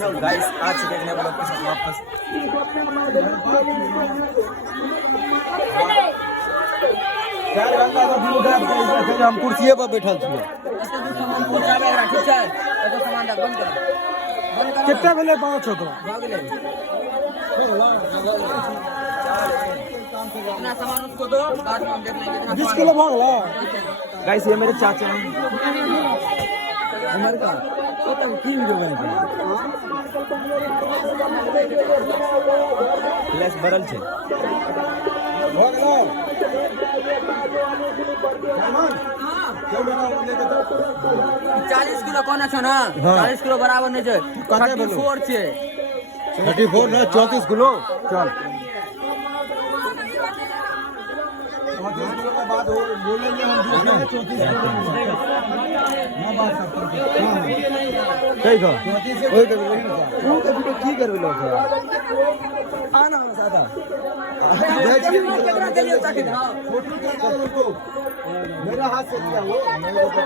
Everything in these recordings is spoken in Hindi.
गाइस आज देखने वालों के साथ वापस हम कुर्सी पर बैठल छियै। कितना भेलै 5 हो तो 20 किलो भाग ला। गाइस ये मेरे चाचा हैं। उमर का लेस बरल छे 40 किलो कोना छ ना 40 किलो बराबर नहीं छे 34 छे 34 ना 34 किलो चल 34 किलो के बाद बोलेंगे हम 34 किलो ना बात करते कई का ओए तो वो कभी तो की करबे लोग आना सादा फोटो क्या कर उनको मेरा हाथ से लिया वो मेरे को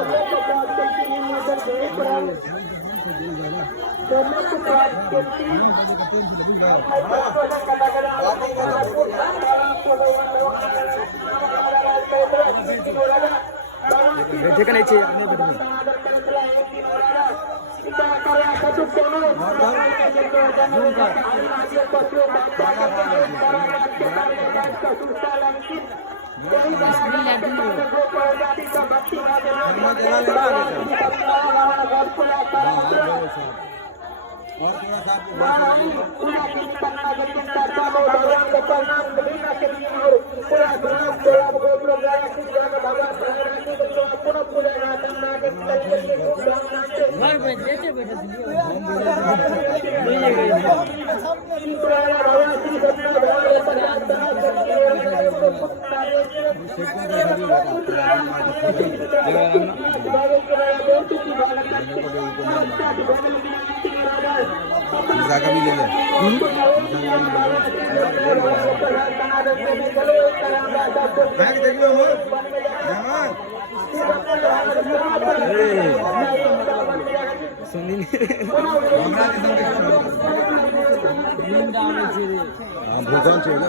बेटे का नहीं चाहिए जागा भी ले ले बैग देख लो हो सुनी भोजन चाहिए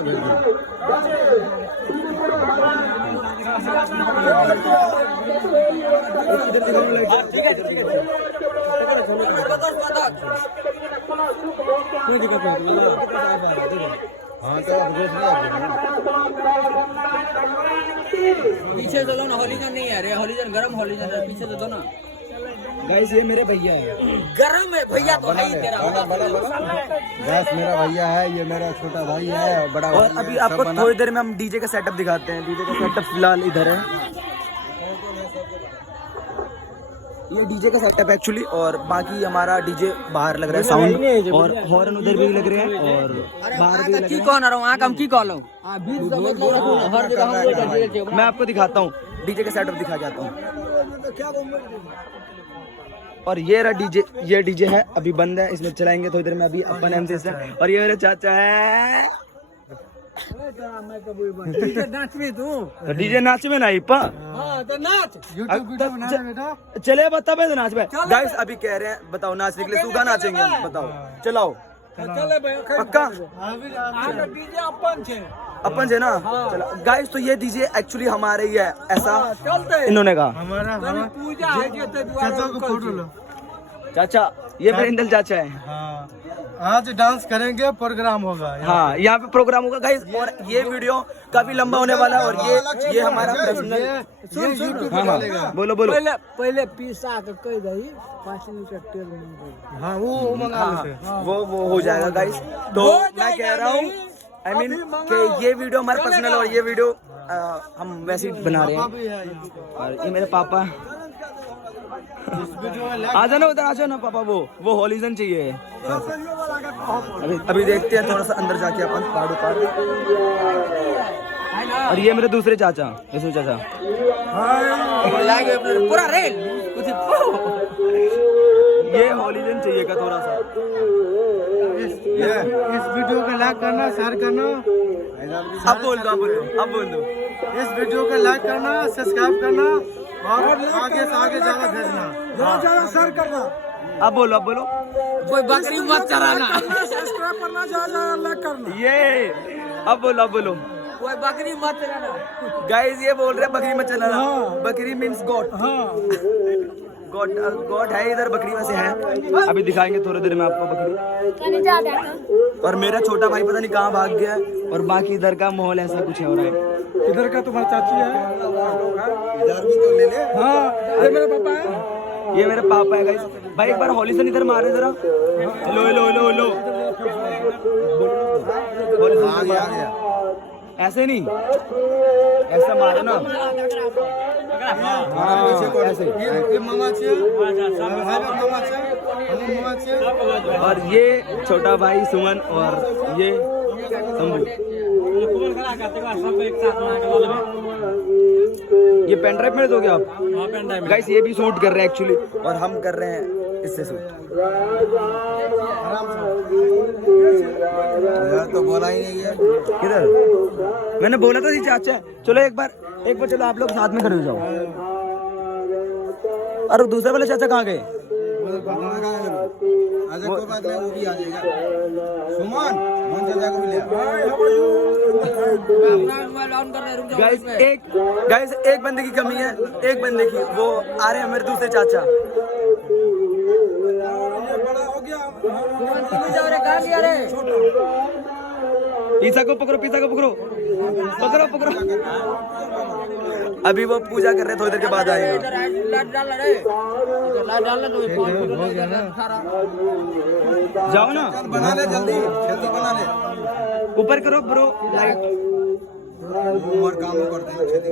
पीछे चलो ना हॉलीजन नहीं है रे हॉलीजन गरम हॉलीजन है पीछे तो दो ना गाइस ये मेरे भैया है गरम है भैया तो है ही तेरा गाइस मेरा भैया है ये मेरा छोटा भाई है और बड़ा और अभी आपको थोड़ी देर में हम डीजे का सेटअप दिखाते हैं। डीजे का सेटअप फिलहाल इधर है, ये डीजे का सेटअप एक्चुअली, और बाकी हमारा डीजे बाहर लग रहा है साउंड, और हॉर्न उधर भी लग रहे हैं और बाहर भी लग रहे हैं। कौन आ रहा हूँ हम की कॉल मैं आपको दिखाता हूँ डीजे का सेटअप दिखा जाता हूँ। और ये रहा डीजे, ये डीजे है अभी बंद है, इसमें चलाएंगे थोड़ी देर में अभी अपन एमसी से। और ये मेरे चाचा है डीजे नाच में नहीं पा चले बता नाच में गाइस अभी कह रहे हैं बताओ नाचने के लिए सूखा नाचेंगे हम, बताओ चलाओ पक्का अपन से ना चला गाइस। तो ये डीजे एक्चुअली हमारे ही है ऐसा इन्होंने कहा। चाचा ये प्रिंदल चाचा है। आज डांस करेंगे प्रोग्राम होगा हाँ यहाँ पे प्रोग्राम होगा गाइस, और ये वीडियो काफी लंबा होने वाला है। और ये हमारा पर्सनल हाँ बोलो बोलो पहले पीसा के कह दही 5 लीटर तेल हाँ वो मंगा वो हो जाएगा गाइस। तो मैं कह रहा हूँ आई मीन कि ये वीडियो हमारा पर्सनल और ये वीडियो हम वैसे ही बना रहे हैं। और ये मेरे पापा आ जाना उधर, आ जाओ ना पापा, वो हॉलीजन चाहिए। अभी देखते हैं थोड़ा सा अंदर जाके अपन पहाड़ उतार। और ये मेरे दूसरे चाचा यशु चाचा पूरा रेल ये हॉलीजन चाहिए का थोड़ा सा। इस वीडियो को लाइक करना, शेयर करना। अब बोल दो इस वीडियो को लाइक करना, सब्सक्राइब करना और आगे से आगे ज्यादा भेजना, ज्यादा शेयर करना। अब बोलो कोई बकरी मत चराना। सब्सक्राइब करना, ज्यादा लाइक करना। ये अब बोलो कोई बकरी मत चराना। गाइस ये बोल रहे बकरी मत चलाना। बकरी मीन्स गॉड। गॉड है इधर, बकरी वैसे है। अभी दिखाएंगे थोड़ी देर में आपको बकरी। और मेरा छोटा भाई पता नहीं कहाँ भाग गया है। और बाकी इधर का माहौल ऐसा कुछ हो रहा है। इधर का तुम्हारी चाची है, इधर भी तो ले ले। हाँ, ये मेरा पापा है। ये मेरे पापा है गाइस। भाई एक बार हॉलीसन इधर मारे जरा। लो ऐसे नहीं, ऐसा मारो ना। ऐसे। ये मामा छे, मामा छे। और ये छोटा भाई सुमन और ये शंभू। ये पेन ड्राइव में दोगे आप? गाइस ये भी शूट कर रहे हैं एक्चुअली, और हम कर रहे हैं इससे शूट। तो बोला ही नहीं है किधर? मैंने बोला था जी चाचा। चलो एक बार चलो आप लोग साथ में खड़े हो जाओ। और दूसरे वाले चाचा कहाँ गए? कोई बात नहीं, वो भी आ जाएगा। सुमन चाचा को भी ले। गाइस एक बंदे की कमी है, एक बंदे की। वो आ रहे हैं मेरे दूसरे चाचा। पिज़्ज़ा को पकड़ो। अभी वो पूजा कर रहे हैं, थोड़ी देर के बाद आएगा। जाओ ना, बना ले जल्दी बना ले। ऊपर करो ब्रो लाइट। उमर काम करते हैं खेती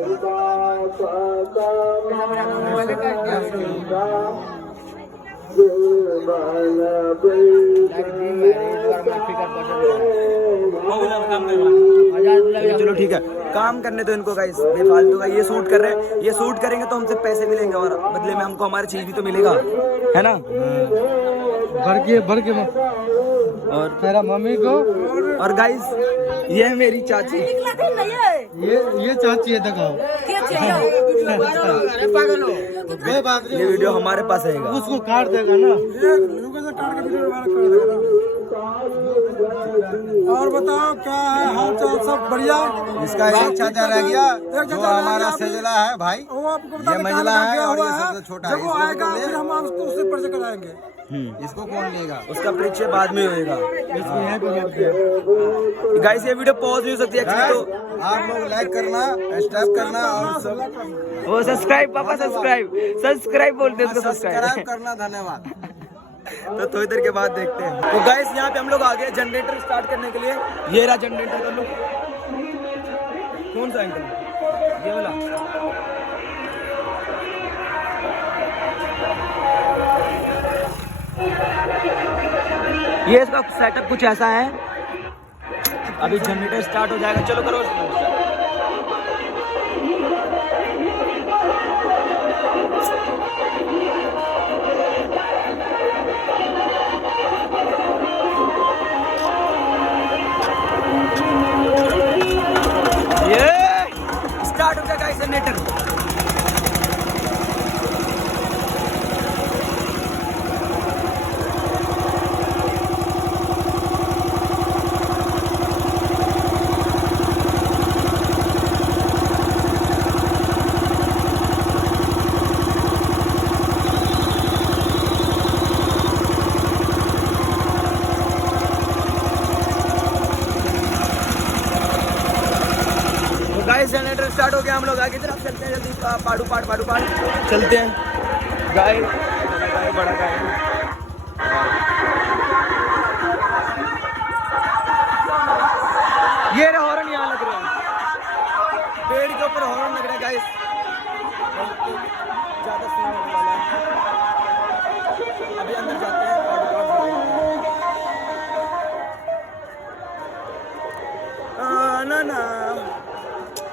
चलो ठीक है, काम करने दो इनको गाइस, बेफालतू का। ये शूट कर रहे हैं, ये शूट करेंगे तो हमसे पैसे मिलेंगे और बदले में हमको हमारी चीज भी तो मिलेगा, है ना? भर के और तेरा मम्मी को। और गाइस ये है मेरी चाची। ये चाची है, दिखाओ। ये वीडियो हमारे पास रहेगा। उसको काट देगा ना। और बताओ क्या है हाल चाल? सब बढ़िया। इसका एक चाचा रह गया जो हमारा सजला है भाई। ये मजला है और ये सबसे छोटा है। इसको आएगा फिर हम उससे परिचय कराएंगे। इसको कौन लेगा? उसका परिचय बाद में होएगा। गाइस ये वीडियो पॉज नहीं हो सकती एक्चुअली, तो आप लोग लाइक करना, सब्सक्राइब करना और सब। वो सब्सक्राइब पापा, सब्सक्राइब बोलते हैं, सब्सक्राइब करना। धन्यवाद। तो थोड़ी देर के बाद देखते हैं। तो गाइस यहाँ पे हम लोग आ गए जनरेटर स्टार्ट करने के लिए। ये रहा जनरेटर का लुक। कौन सा एंगल? ये वाला। ये इसका सेटअप कुछ ऐसा है। अभी जनरेटर स्टार्ट हो जाएगा। चलो करो। ये स्टार्ट हो गया guys generator. Guys generator start हो गया। हम लोग आगे तरफ चलते हैं, जल्दी पाड़ू चलते हैं गाइस। बड़ा गाय ये रहा हॉर्न यहाँ लग रहा है, पेड़ के ऊपर हॉर्न लग रहा है गाइस। ज्यादा सीन होने वाला है। अभी अंदर जाते हैं। ना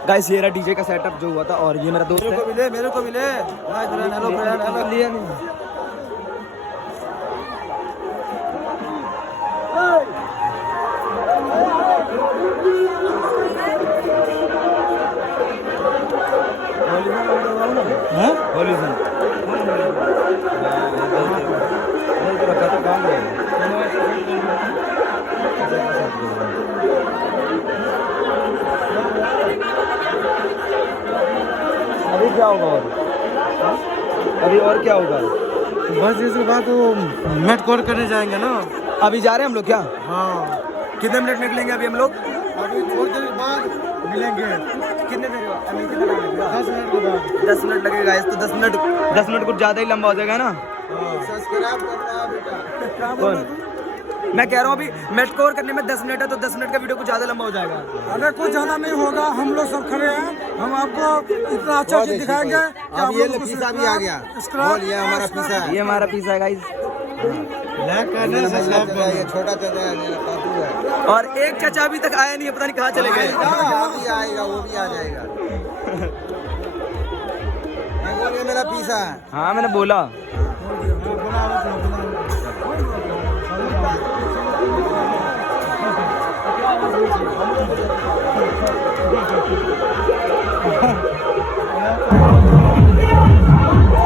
गाइस ये रहा डीजे का सेटअप जो हुआ था। और ये मेरा दोस्त है। मेरे को मिले। लिया नहीं। क्या होगा और अभी और क्या होगा? बस इसके बाद वो मेट कोड करने जाएंगे ना। अभी जा रहे हैं हम लोग क्या? हाँ, कितने मिनट निकलेंगे अभी हम लोग? अभी थोड़ी देर बाद मिलेंगे। कितने देर अभी कितना टाइम लगेगा? 10 मिनट के बाद। 10 मिनट लगेगा इस तो 10 मिनट कुछ ज़्यादा ही लंबा हो जाएगा ना। सब्सक्राइब करना बेटा। कौन? मैं कह रहा हूँ अभी मेटकोर करने में 10 मिनट है तो 10 मिनट का वीडियो कुछ ज़्यादा लंबा हो जाएगा। अरे कुछ ज़्यादा नहीं होगा, हम लोग सब खड़े हैं, हम आपको इतना अच्छा चीज दिखाएंगे। अब ये पिज़्ज़ा भी आ गया। बोल, ये हमारा पिज़्ज़ा है। ये हमारा पिज़्ज़ा है गाइस। ये छोटा चाचा है, मेरा पापू है। और एक चाचा अभी तक आया नहीं है, पता नहीं कहाँ चले गए। वो भी आएगा, वो भी आ जाएगा। मैं बोल, ये मेरा पिज़्ज़ा है। हाँ मैंने बोला।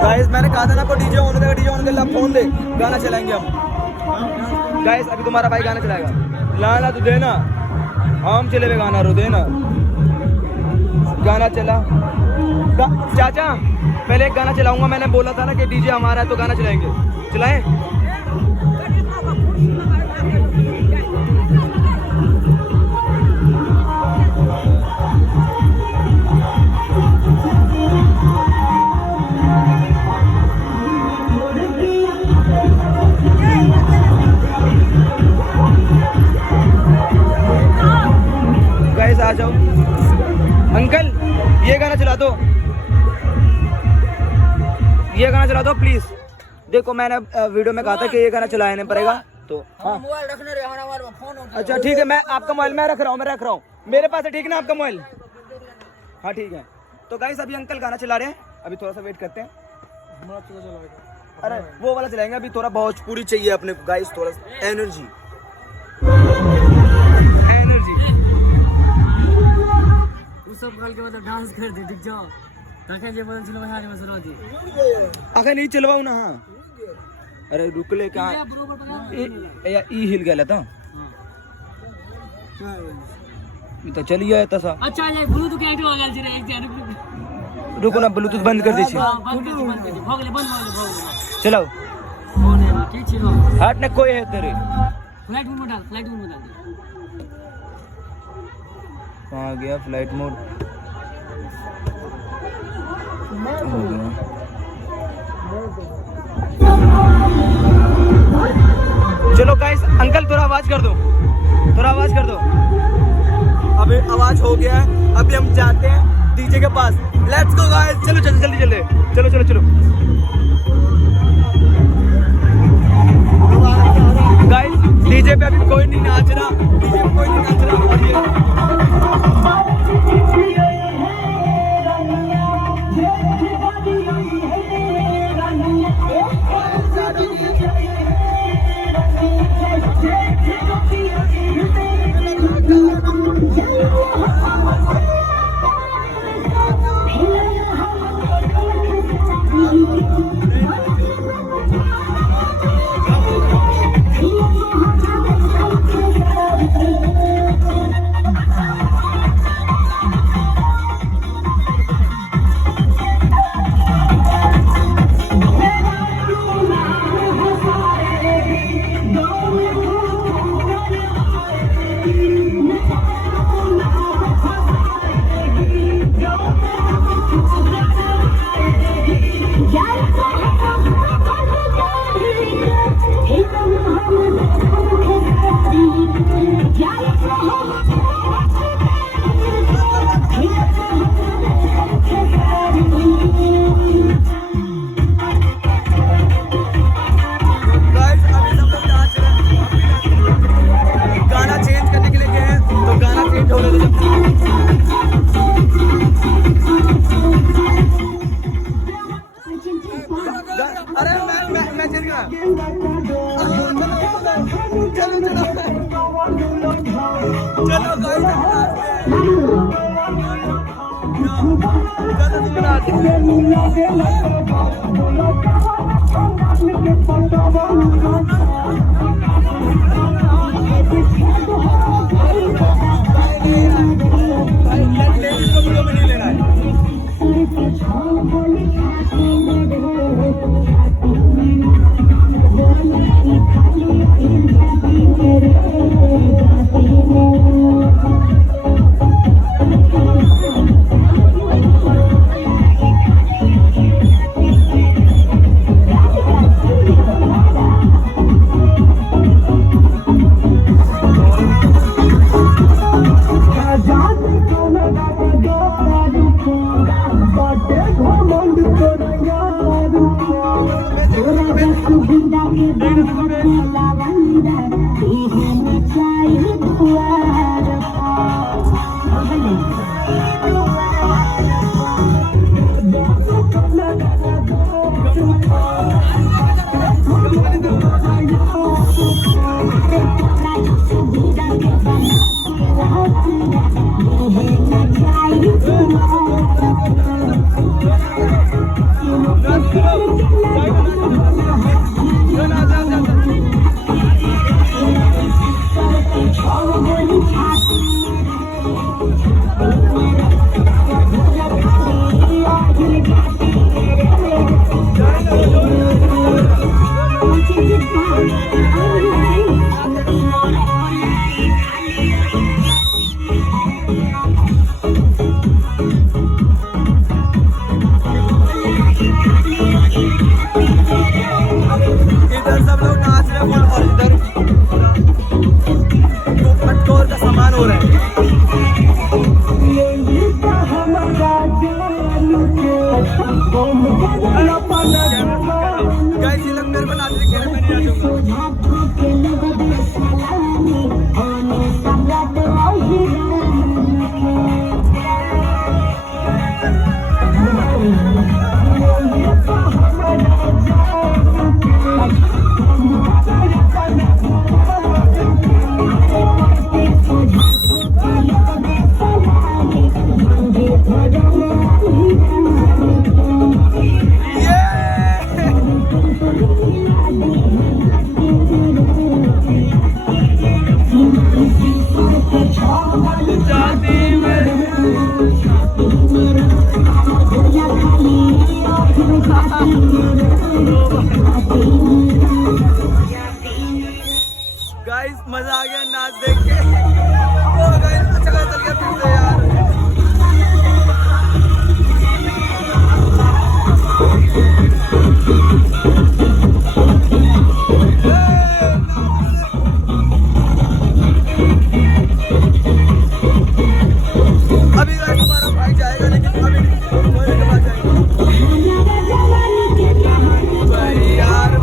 गाइस मैंने कहा था ना आपको डीजे ऑन कर ला, फोन दे, गाना चलाएंगे हम। गाइस अभी तुम्हारा भाई गाना चलाएगा। लाना तू देना, हम चले हुए गाना रो देना। गाना चला चाचा, पहले एक गाना चलाऊंगा। मैंने बोला था ना कि डीजे हमारा है तो गाना चलाएंगे। चलाएं? गाइस आ जाओ। अंकल ये गाना चला दो, ये गाना चला दो प्लीज। देखो मैंने वीडियो में कहा था कि ये गाना चलाने पड़ेगा तो। हाँ मोबाइल रखने रहे हमारा मोबाइल में फोन। अच्छा ठीक है, मैं आपका मोबाइल मैं रख रहा हूँ, मेरे पास है, ठीक है ना आपका मोबाइल? हाँ ठीक है। तो गाइस अभी अंकल गाना चला रहे हैं, अभी थोड़ा सा वेट करते हैं। अरे वो वाला चलाएंगे, अभी थोड़ा भोजपुरी चाहिए अपने गाइस, थोड़ा एनर्जी। सब कल के मतलब डांस कर दे, दिख जाओ ताकि ये बदल चलो यार मसला दी। आगे नहीं चलवाऊ ना। हाँ अरे रुक ले, क्या या ई हिल गया था तो चली गया था सा। अच्छा ये ब्लूटूथ के आइटम लगा जरे एक जान। रुको ना, ब्लूटूथ बंद कर दीजिए। बंद कर दे बंद। चलाओ फोन है ठीक छिलो। हाथ ने कोई है तेरे। फ्लाइट मोड में डाल दे। कहाँ गया फ्लाइट मोड? चलो गाइस अंकल थोड़ा आवाज कर दो, अभी आवाज हो गया है। अभी हम जाते हैं डीजे के पास। लेट्स गो गाइस, चलो जल्दी गाइस डीजे पे अभी कोई नहीं नाच रहा, और ये लेना है। इधर सब लोग नाच रहे हैं और इधर मटकोर का सामान हो रहा है। गाइस ये लोग मेरे को नाच रहे हैं, मैं नहीं नाचूंगा। गाइस मजा आ गया नाच देख के। ओ गाइस अच्छा चल गया फिर से यार। अभी गाइस हमारा भाई जाएगा लेकिन अभी थोड़े के बाद जाएगा। भाई यार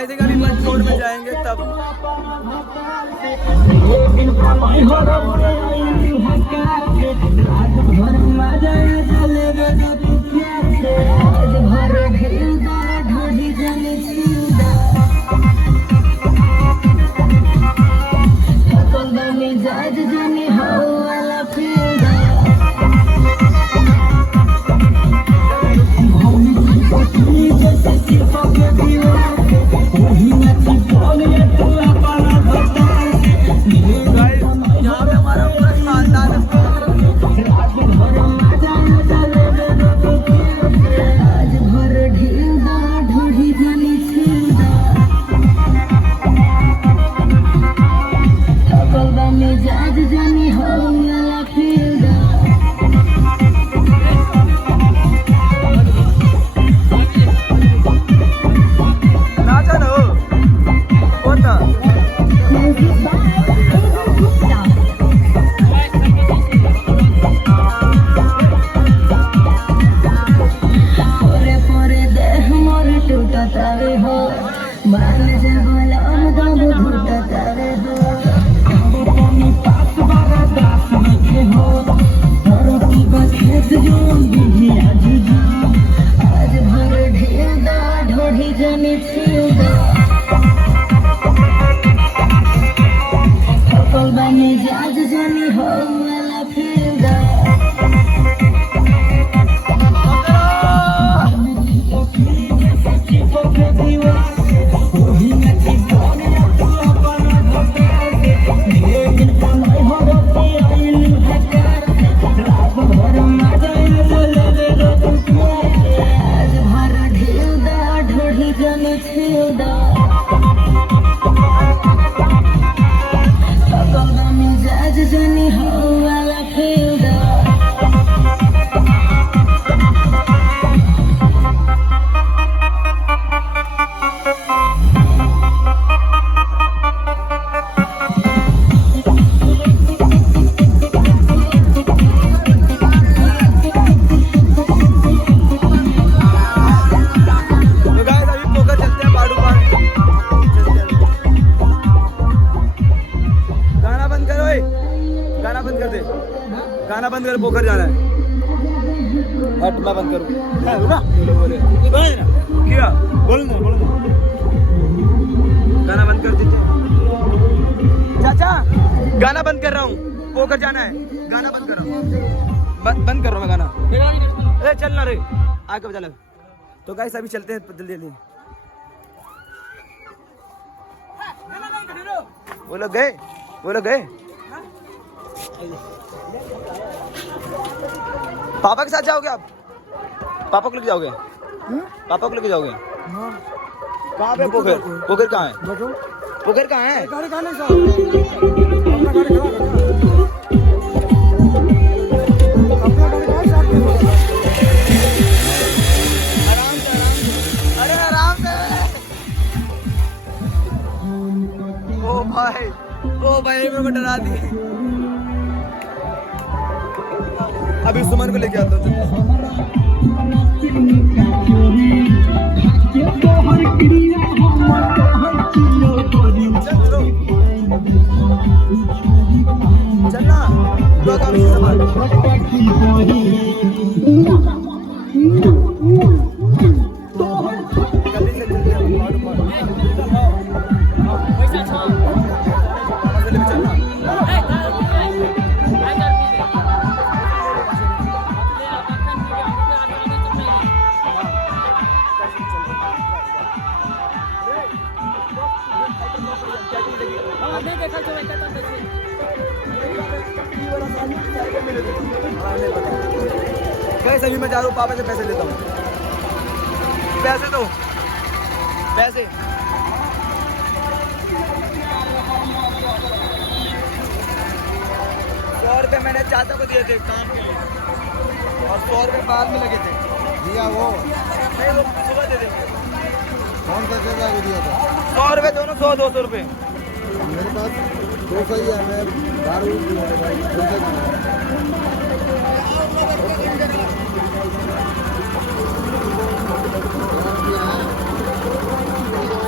आई थिंक अभी मंदसौर में जाएंगे तब। गाना बंद कर, पोखर जाना है। हट मैं बंद करूँ क्या बोल गाना बंद कर दीजिए। चाचा गाना बंद कर रहा हूँ, पोखर जाना है। गाना बंद कर रहा हूँ, बंद कर रहा हूँ मैं गाना। अरे चल ना रे आगे बजा लग। तो गाइस अभी चलते हैं जल्दी जल्दी। वो लोग गए पापा के साथ जाओगे आप? पापा को लेके जाओगे? पापा को लेके जाओगे? कहाँ पे पोखर? पोखर कहाँ है? पोखर कहाँ है? आराम से। ओ भाई मेरे को डरा दिए। अभी सुमन को लेके आता हूँ। चलना कैसे अभी मैं जा रहा हूँ, पापा से पैसे लेता हूँ। पैसे दो, पैसे। ₹100 मैंने चाचा को दिए थे काम के लिए और ₹100 बाद में लगे थे। दिया वो नहीं वो सुबह दे देंगे। कौन सा चाचा को दिया था? ₹100 दोनों, 100-200 रुपये। मेरे पास 200 ही है। मैं दारू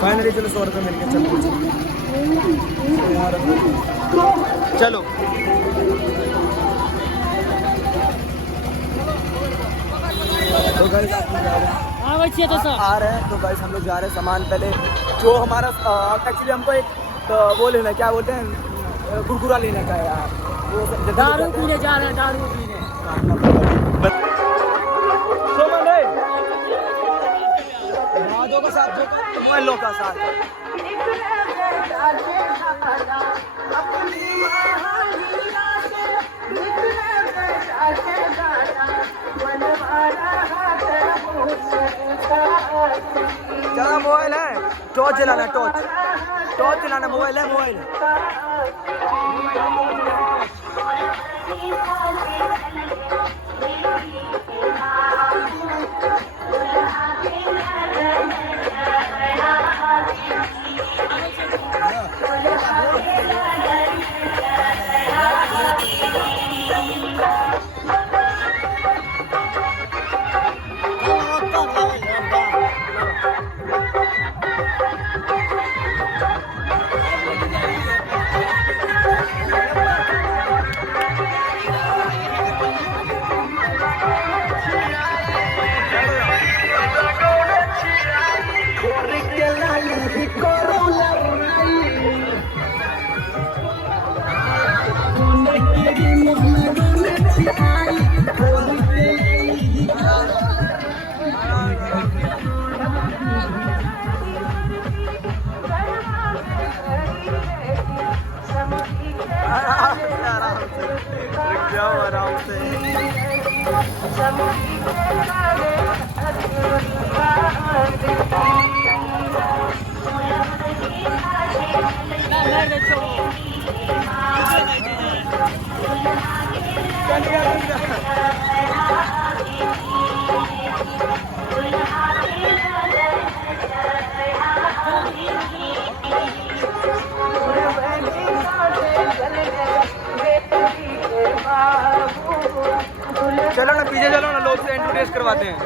फाइनली चलो 100 रुपये मिल गए। चलो तो गाइस आ रहे हैं। तो गाइस हम लोग जा रहे हैं सामान पहले जो हमारा एक्चुअली हमको एक वो लेना है, क्या बोलते हैं, कुरकुरा लेने का है यार। वो दारू पीने जा रहे हैं, दारू पीने। का साथ मोबाइलों का साथ क्या मोबाइल है, टॉर्च चलाना, टॉर्च चलाना, मोबाइल है, मोबाइल आराम से। चलो ना पीछे चलो ना, लोग से इंट्रोड्यूस करवाते हैं।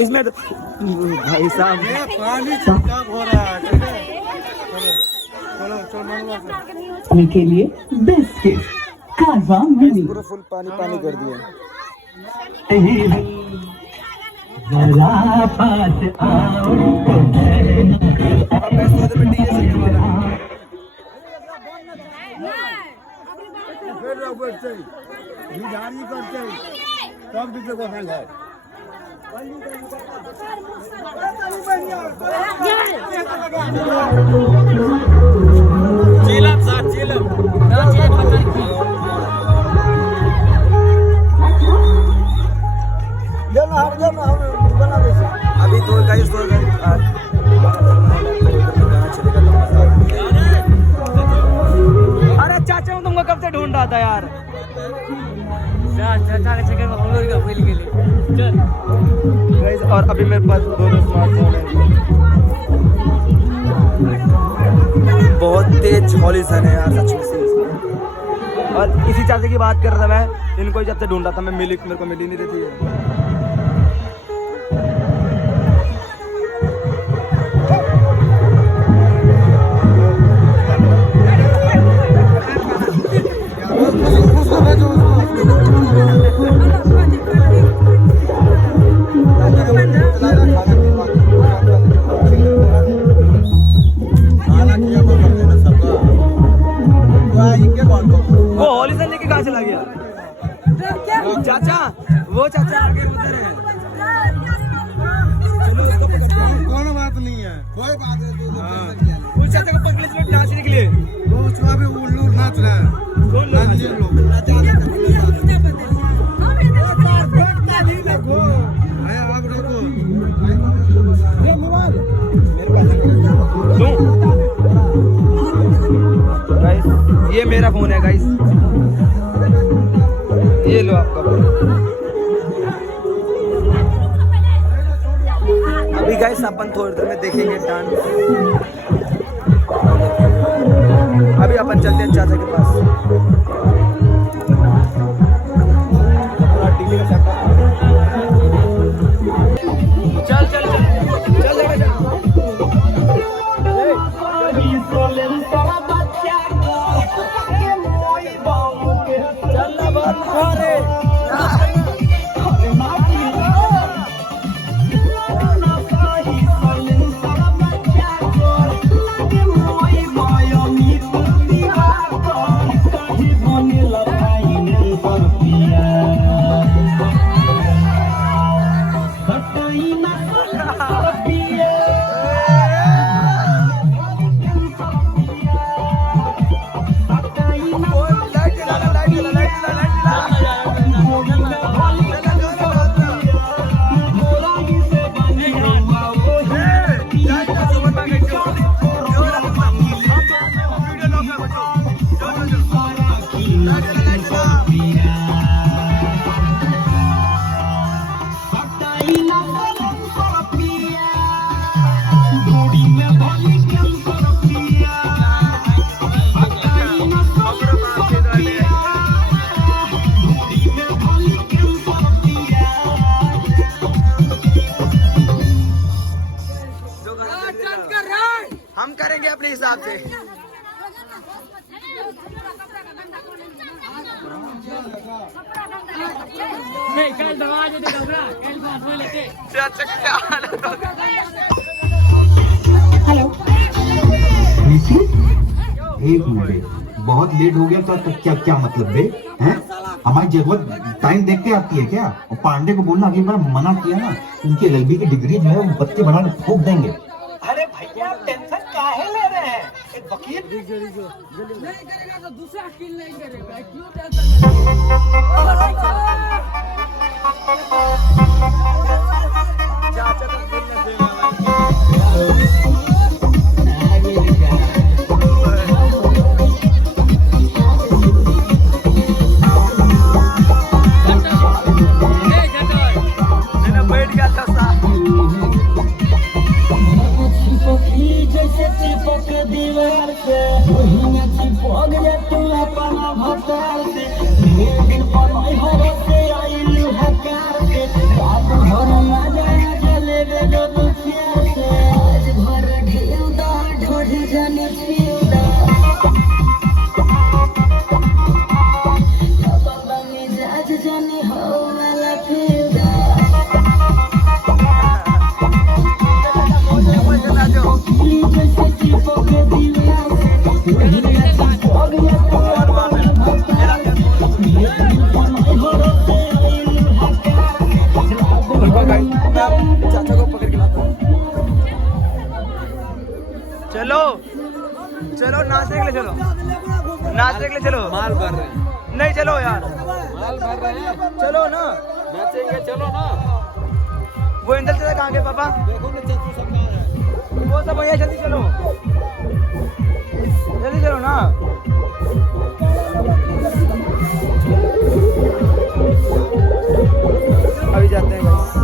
इसमें तो भाई साहब पानी छिड़काव हो रहा है। चलो के लिए बिस्किट कारवा मिनी पूरा फुल पानी पानी कर दिया। जरा पास आओ करते सब दूसरे को है। अभी तो गाइस अरे चाचा हूँ, तुमको कब से ढूंढ रहा था यार। चाचा के चक्कर में हम लोग का फैल गए। गाइस और अभी मेरे पास दोनों स्मार्टफोन है। बहुत तेज हॉलीसन है यार सच में से। और इसी चाचा की बात कर रहा था मैं, इनको जब से ढूंढ रहा था मैं, मेरे को मिल ही नहीं रही थी। वो हॉलीसन लेके कहाँ चला गया चाचा? वो चाचा आगे उधर है। चलो उसको पकड़ो, कोई बात नहीं है, कोई बात नहीं। उस चाचा को पकड़ ले नाचने के लिए। वो उसका भी उल्लू नाच रहा है। मेरा फोन है गाइस, ये लो आपका फोन। अभी गाइस अपन थोड़ी देर में देखेंगे डांस। अभी अपन चलते हैं चाचा के पास। चल चल चल चल चल हम करेंगे अपने हिसाब से। एक मिनट, बहुत लेट हो गया तो क्या क्या मतलब बे? हैं? हमारी जरूरत टाइम देख के आती है क्या? और पांडे को बोलना अगली बार मना किया ना, उनकी एलएलबी की डिग्री जो है वो बत्ती बढ़ा के ठोक देंगे। अरे भैया टेंशन काहे ले रहे हैं? एक वकील नहीं करेगा तो दूसरा वकील नहीं करेगा, क्यों टेंशन? चाचा को पकड़ के लाता हूँ। चलो चलो नाचने के लिए चलो, नाचने के लिए चलो। माल भर रहे हैं, नहीं चलो यार, माल भर रहे हैं, चलो ना, नाचेंगे चलो ना। वो इंदल चाचा कहाँ गए पापा? देखो ना चाचू सब कहाँ है। वो सब भैया जल्दी चलो, जल्दी चलो ना। अभी जाते हैं गाइस।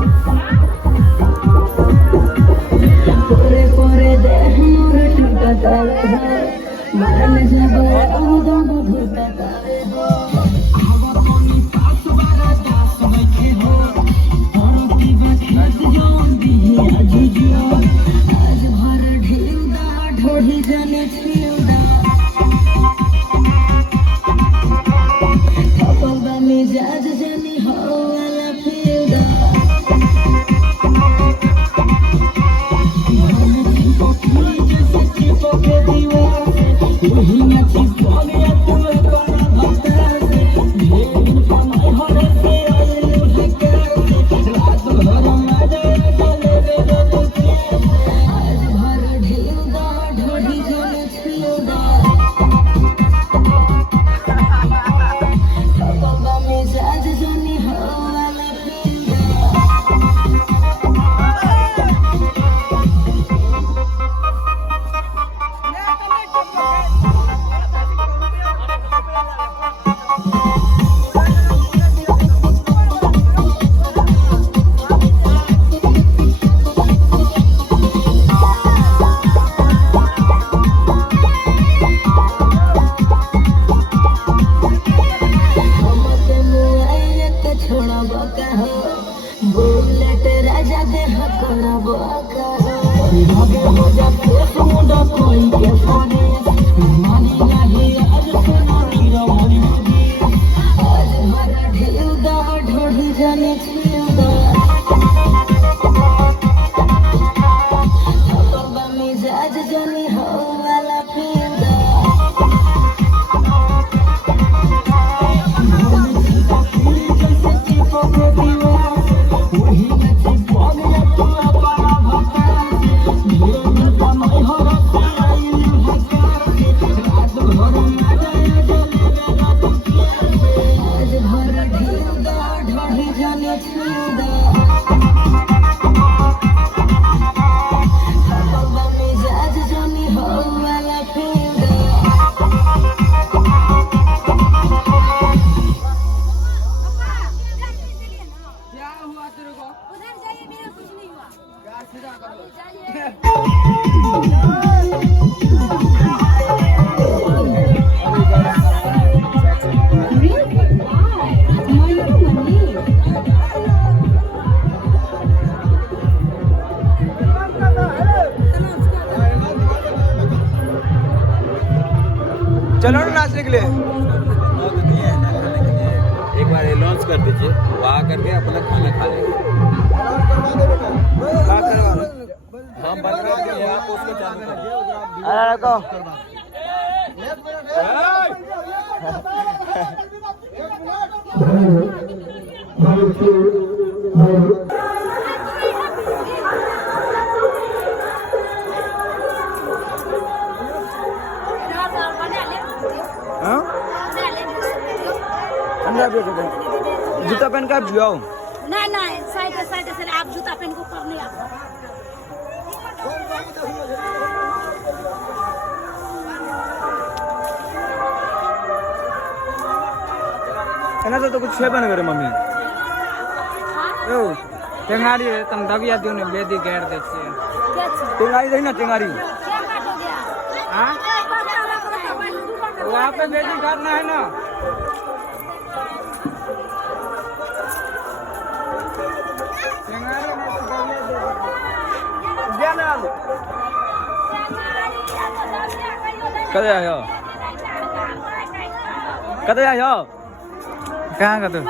चलो ना नाचने के लिए। एक बार लॉन्च कर दीजिए, वहाँ करके अपना खाना खा लेंगे। हम बंद कर देंगे, आप उसको चालू कर दीजिए। अरे रखो। जूता पहन के आप जाओ। नहीं नहीं, साइड से आप जूता पहन को कर लिया। एना तो कुछ छे बन करे मम्मी। ओ टेंगारी है, तुम दबिया दियो ने बेदी घेर दे छे। टेंगारी रही ना टेंगारी। क्या काट हो गया? हां वहां पे बेदी काटना है ना। कदे आयो? कदे आयो? कहाँ का तू?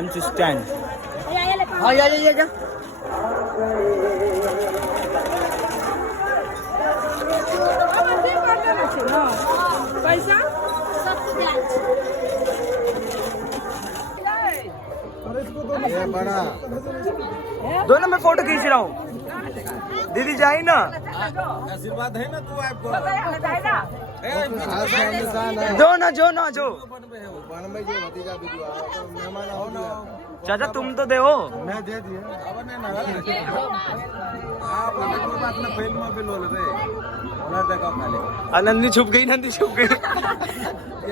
MC stand. हाँ ये जा। पैसा सब ये बड़ा दोनों में फोटो खींच रहा हूँ। दीदी जाए ना। आशीर्वाद है ना तू आपको जो ना भतीजा मेहमान आओ ना। चाचा तुम तो दे हो। मैं दे दिए आप बात ना फिल्म में भी लोल रे ओना तक खाली नंदी छुप गई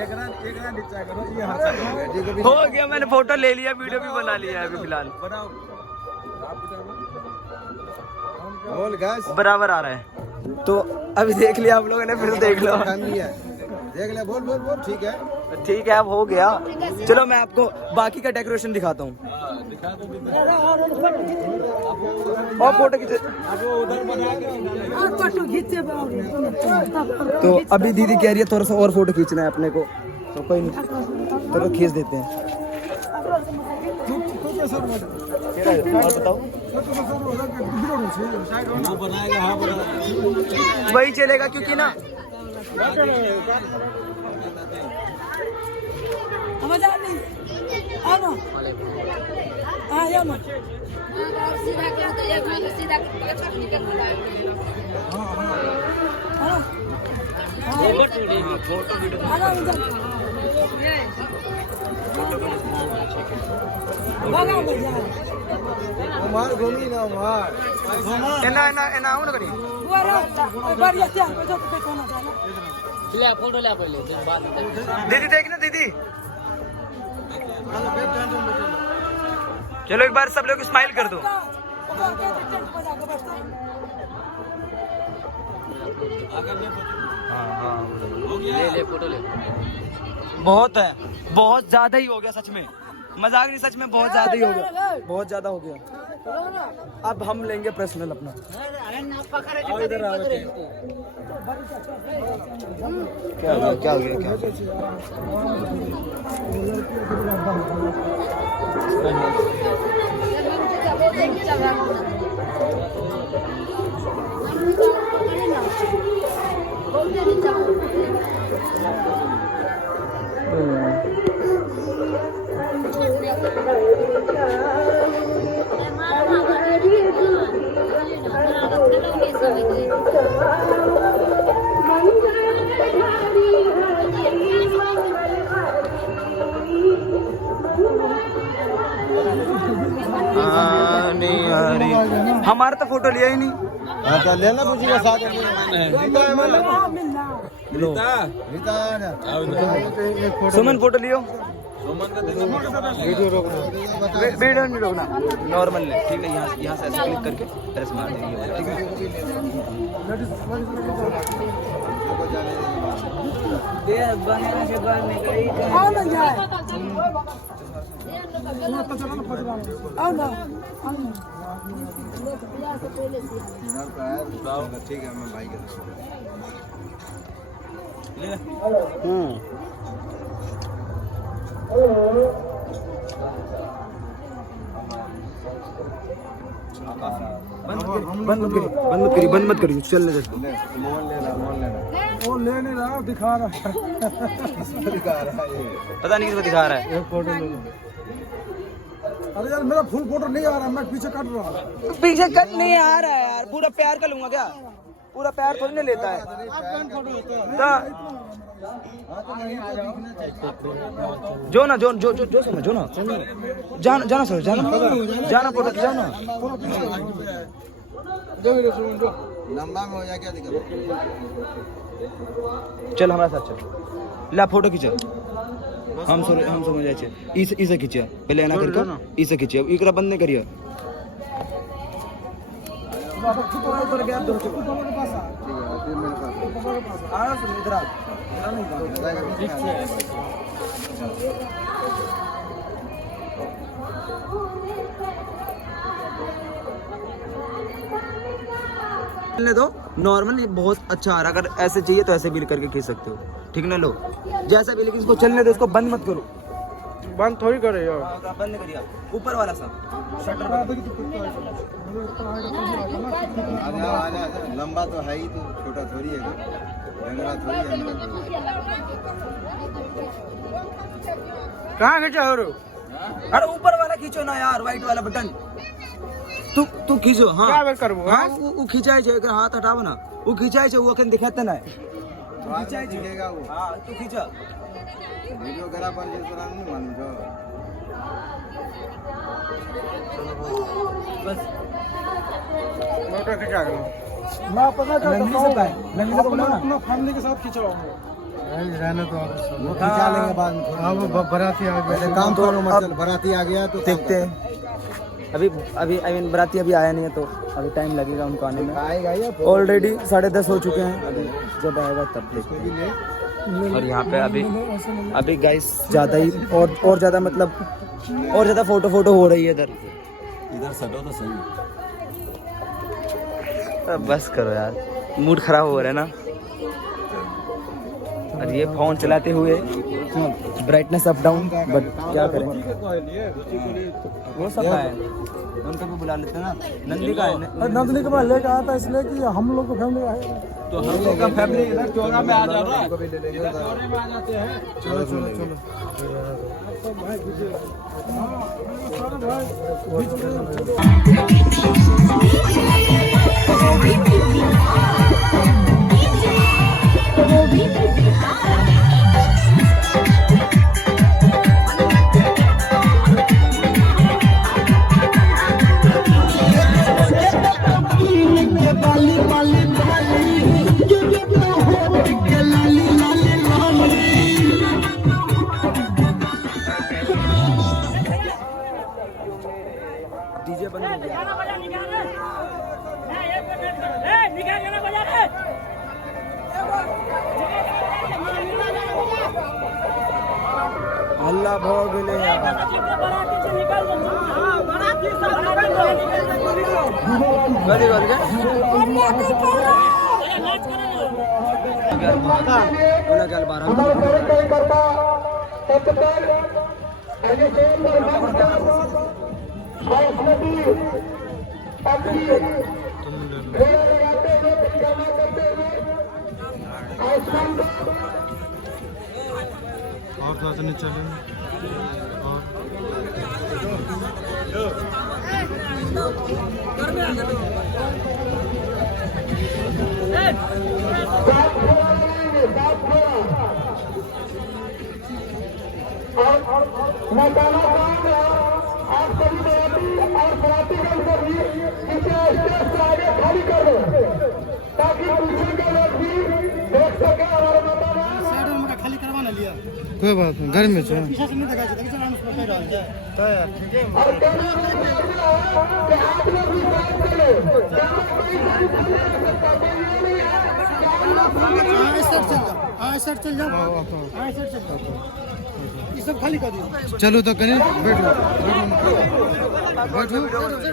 एकरा नीचा करो ये हाथ हो गया। मैंने फोटो ले लिया, वीडियो भी बना लिया है अभी फिलहाल। बनाओ बोल गैस बराबर आ रहा है। तो अभी देख लिया आप लोगों ने, फिर देख लो। देख ले बोल ठीक है। ठीक है, अब हो गया। चलो मैं आपको बाकी का डेकोरेशन दिखाता हूँ। और फोटो खींचे। तो अभी दीदी कह रही है थोड़ा सा और फोटो खींचना है अपने को, तो कोई नहीं, तो खींच देते हैं। और बताओ वही चलेगा क्योंकि ना मार घूमी ना मार एना आऊ ना करी। दीदी देख ना दीदी। चलो एक बार सब लोग स्माइल कर दो। ले फोटो ले। बहुत है, बहुत ज्यादा ही हो गया सच में। मजाक नहीं, सच में बहुत ज्यादा ही हो गया, बहुत ज्यादा हो गया। अब हम लेंगे पर्सनल अपना। क्या हो गया? हमारा तो फोटो लिया ही नहीं। तो लेना पूछेगा साथ सुमन फोटो लियो। वीडियो रोक वीडियो नहीं रोकना, नॉर्मल ले, ठीक है। यहाँ से ऐसे क्लिक करके प्रेस मार देंगे, ठीक ठीक है। मैं भाई के बंद मत करिए, चलने दे। वो ले नहीं रहा, दिखा रहा है। दिखा रहा है, पता नहीं किसको दिखा रहा है। एक फोटो ले लो। अरे यार मेरा फुल फोटो नहीं आ रहा, मैं पीछे कट रहा हूँ। पीछे कट नहीं आ रहा है यार, पूरा प्यार का लूंगा क्या? पूरा प्यार थोड़ी ना लेता है। जो ना जो जो जो जो समझो ना, जाना जाना सर, जाना फोटो जाना। लंबा में हो जाए क्या दिक्कत? चल हमारे साथ चल, ला फोटो खींचा। हम समझ जाए, इसे खींचिया पहले एना करके, इसे खींचिया, इकरा बंद नहीं करिए। दो नॉर्मल बहुत अच्छा आ रहा, अगर ऐसे चाहिए तो ऐसे भी करके खींच सकते हो, ठीक ना। लो जैसा भी, लेकिन इसको चलने दो, इसको बंद मत करो। बंद थोड़ी करे यार, बंद करिए। ऊपर वाला सा शटर लंबा तो है ही, तो छोटा थोड़ी है, थोड़ी है। कहाँ खींचा हो? अरे ऊपर वाला खींचो ना यार, व्हाइट वाला बटन। तू खींचो। हाँ क्या करबो? हाँ वो खिंचाई छे, हाथ हटाओ ना, वो खिंचाई छे, वो अखन दिखाते ना खिंचाई दिखेगा वो। हाँ तू खींचा। वीडियोग्राफर जो तरह नहीं मालूम जो बस मोटर खिंचा दो। मैं अपना अपना फैमिली के साथ खिंचवाऊंगा। रहने तो वो खिंचा लेंगे बाद में। हाँ वो बाराती आ गया, काम करो मत, बाराती आ गया तो देखते हैं। अभी आई मीन बाराती अभी आया नहीं है, तो अभी टाइम लगेगा उनको आने में। आएगा। ऑलरेडी 10:30 हो चुके हैं, अभी जब आएगा तब देखते। और यहाँ पे अभी गाइस ज़्यादा ही और ज़्यादा, मतलब और ज़्यादा फोटो हो रही है इधर सटो तो सही। बस करो यार, मूड खराब हो रहा है ना। और ये फोन चलाते हुए ब्राइटनेस अप डाउन, बट क्या करें, वो सब है। उनको भी बुला लेते हैं ना। नंदी का है, नंदनी को मैं लेकर आया था इसलिए कि हम लोग को फैमिली आएगा, तो हम लोग का फैमिली इधर चौरा में आ जा रहा है। चौरे में आ जाते हैं। चलो चलो चलो डीजे बंद हो गया। हल्ला भाव गेले गली गली के बोला चल 12 और थोड़ा सा नीचे चले कोई बात नहीं घर में चल जाओ ये सब खाली कर दियो चलो तो कहीं बैठो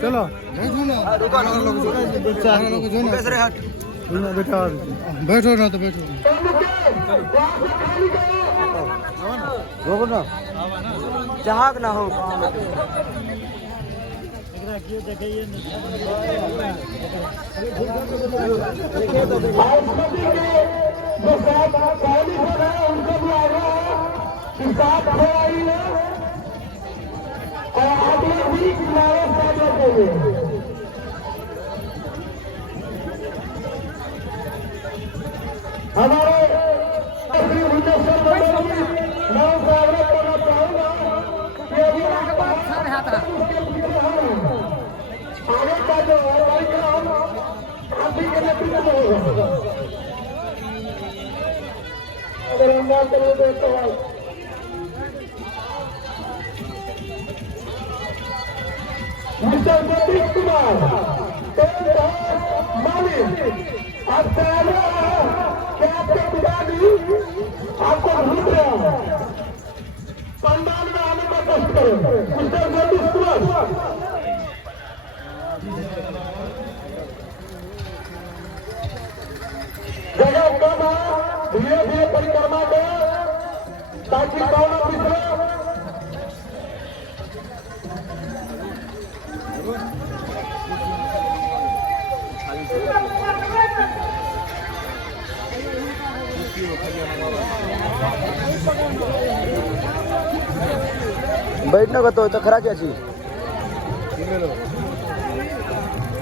चलो बैठो ना बैठो ना तो बैठो रोको ना जहाक ना हो मिस्टर सतीश कुमार मालिक आप तैयार क्या आपके पिताजी आपको ढूंढ रहे हैं पंडाल में आने का कष्ट करो मिस्टर सतीश कुमार जगह कम है धीरे धीरे परिक्रमा करो ताकि कौन पिछले बैठने का तो खरा क्या चीज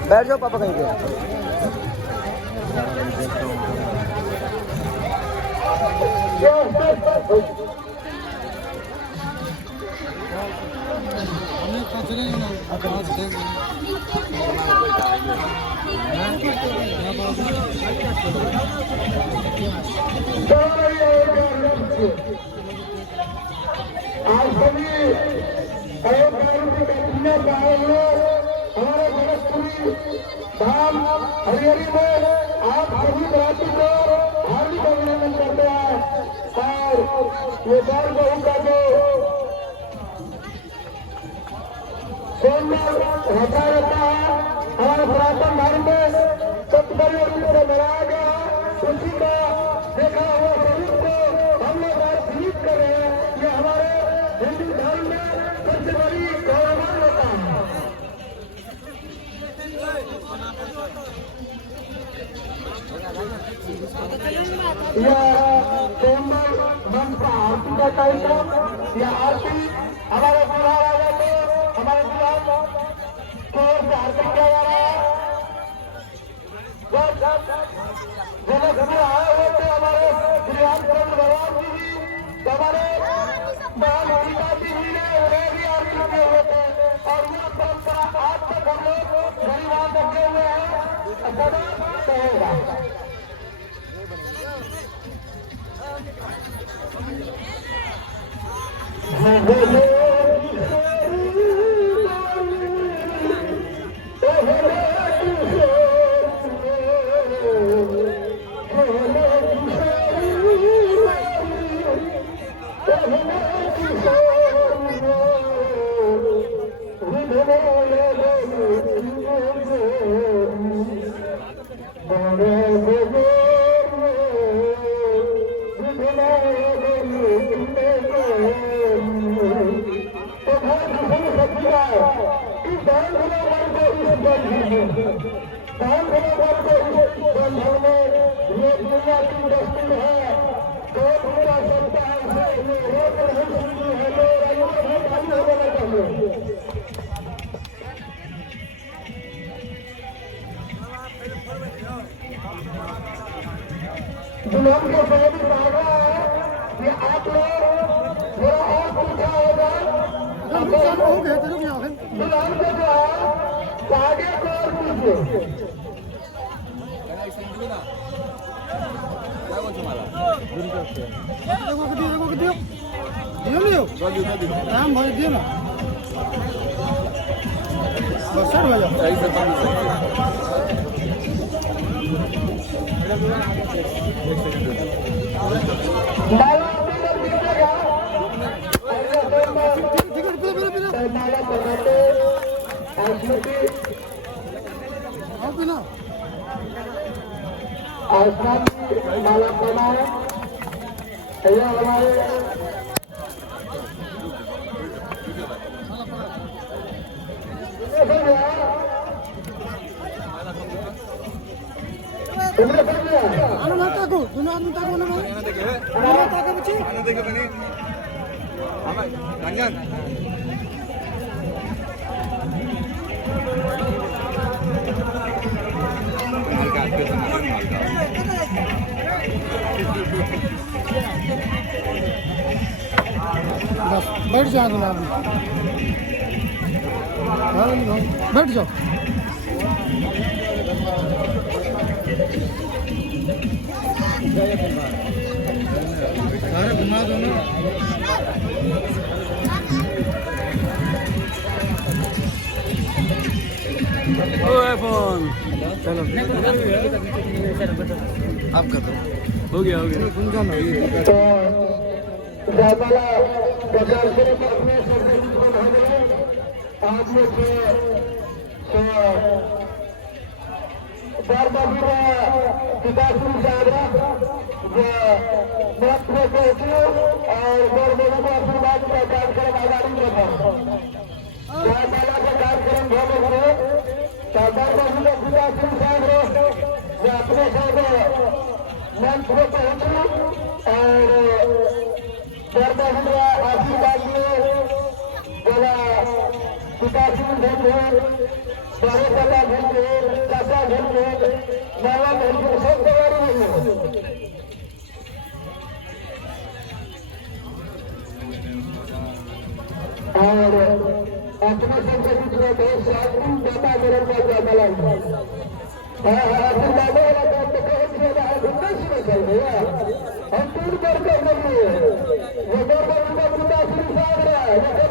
बैठ जाओ पापा कहीं पे आज सभी हमारे भरतपुरी धाम हरिहरी में आप सभी बराती को हार्दिक अभिनंदन करते हैं और ये बार बहू का जो सोमवार होता रहता है हमारे पुरातन धर्म में सत्परी से बनाया गया उसी का देखा हुआ स्वरूप को हम लोग आज जीवित कर रहे हैं। ये हमारे हिंदू धर्म में सबसे बड़ी गौरवान होता है। यह सोमवार मंच का आरती का कार्यक्रम यह आरती हमारे बुढ़ा राजा को हमारे बुढ़ा को आरती किया जा रहा है। जब घर आए हुए थे हमारे श्री रामचंद्र भगवान जी तो हमारे महान गीता जी ने उन्हें भी आरती किए हुए थे और यह परंपरा आज तक हम लोग परिवार रखे हुए हैं सदा रहेगा। Oh, दुल्हन के शादी मांग रहा है कि आप लोग थोड़ा और पूछा होगा दुल्हन को जो है आगे को और पूछिए माला बनाए हमारे बैठ जाओ बैठ जाओ घुमा दो ना फोन चलो आप कर दो हो गया मंच में पहुंची और आशीर्वाद दिए बोला पिताजी घर में बड़े दादा घर में चाचा घर में नाना घर में सब तैयारी नहीं और अपने संघ में बहुत सारी दादा मेरे पास जाता लगा दादा वाला काम तो चल गया हम टूट कर वो पिताजी साथ रहा है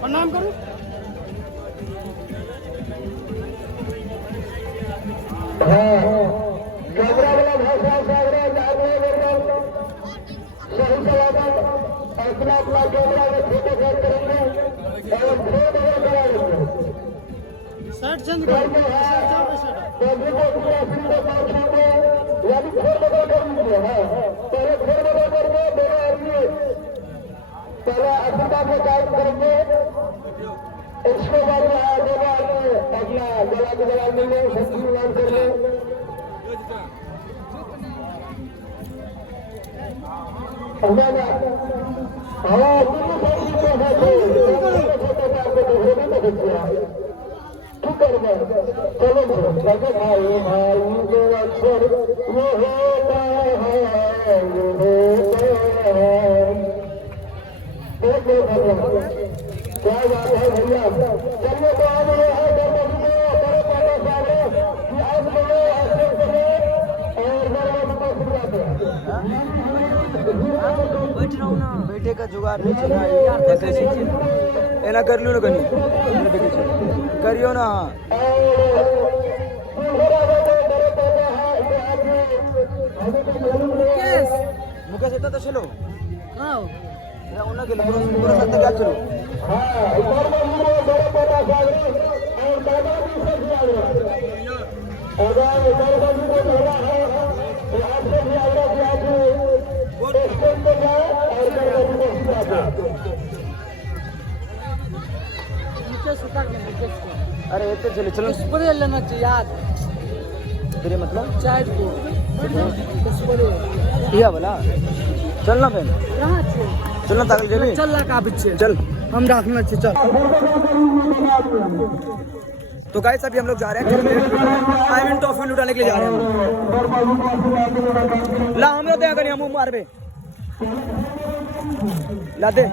प्रणाम करूं कैमरा वाला भाषा सागरा जागरे सही सलामत अपना अपना कैमरा में फोटो कैद करेंगे और फिर बगल कराएंगे शर्ट चेंज कर यानी फिर बगल कर लीजिए पहले फिर बगल करके दोनों आदमी पहले आशीर्वाद में कायम करेंगे इसके बाद दोनों आदमी अपना गला के गला मिलने संस्कृति नाम कर ले चलो भाई भाई जो अक्षर वो होता है वो होता है क्या बात है भैया चलिए तो आज ये है बड़े पाटा साहब कि आज बड़े ऐसे बने और बड़े बड़ा शुरुआत है बेटे का जुगाड़ नहीं चल रहा है यार ऐना कर लो ना कहीं करियो ना मुकेश इतना तो चलो उन्हें पूरा सत्य क्या चलो अरे इतने चले चलो स्प्रे लेना चाहिए यार तेरे मतलब चाय को क्या बोला चलना फिर कहाँ से चलना ताकल के भी चल रहा का पीछे चल हम रखना चाहिए चल तो गाइस अभी हम लोग जा रहे हैं आई मीन टॉफी लुटाने के लिए जा रहे हैं ला हम लोग क्या करें हम मार पे लाते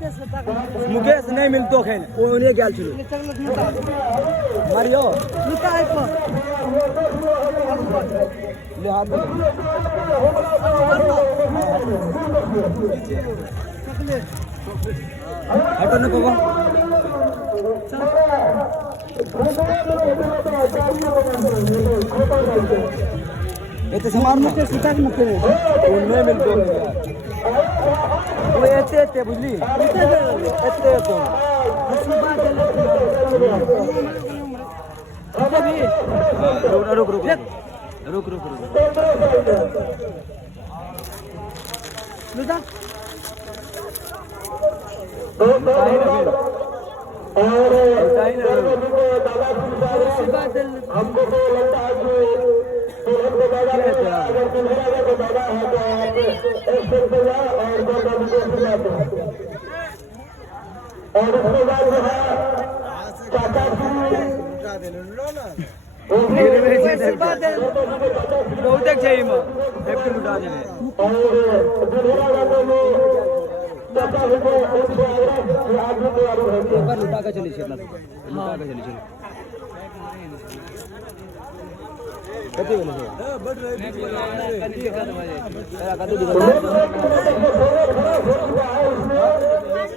मुकेश नहीं मिलतो खेन वो उन्हें क्या चलो मारियो ले हाथ हटो ना बाबा ये तो सामान मुके सीता के मुके उनमें मिलतो वो ऐसे बुझली ऐसे तो रुक हमको तो लगता है और उसके बाद जो है चाचा बहुत चाहिए माँ लुटा देने लुटा का चली लुटा का चली चलो कति बोले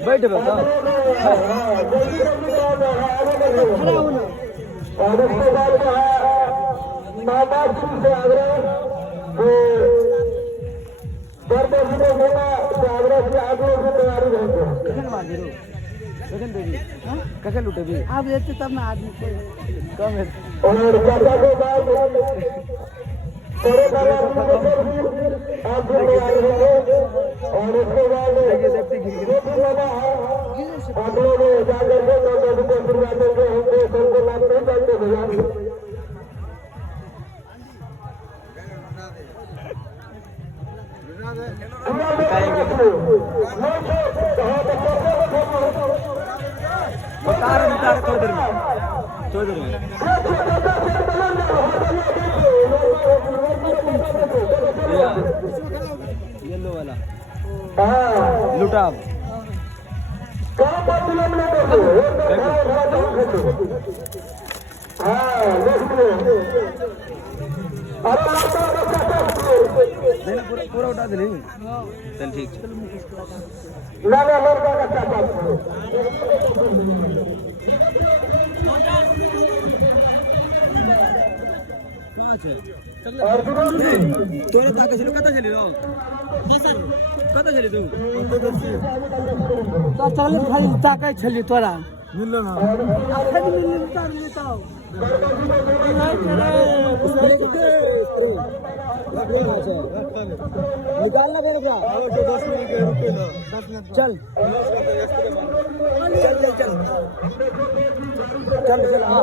बैठ बता और उसके बाद जो है माता जी से आग्रह आग्रह से आगे की तैयारी रहेगी कैसे लुटे भी आप देते तब ना आदमी को कम है और चाचा के बाद आप तैयार होंगे और उसके बाद आप लोग जाकर के शुरुआत होंगे सबको लाभ नहीं जानते भैया येलो वाला लुटा देना पूरा उठा दे चल ठीक तोरे ताके चलो कता चली रहो कता चली तू तो चल भाई ताके चली तोरा मिल ना आखिर मिल तार लेता हूं निकालना पड़ेगा 10 मिनट के रुके ना चल चल आ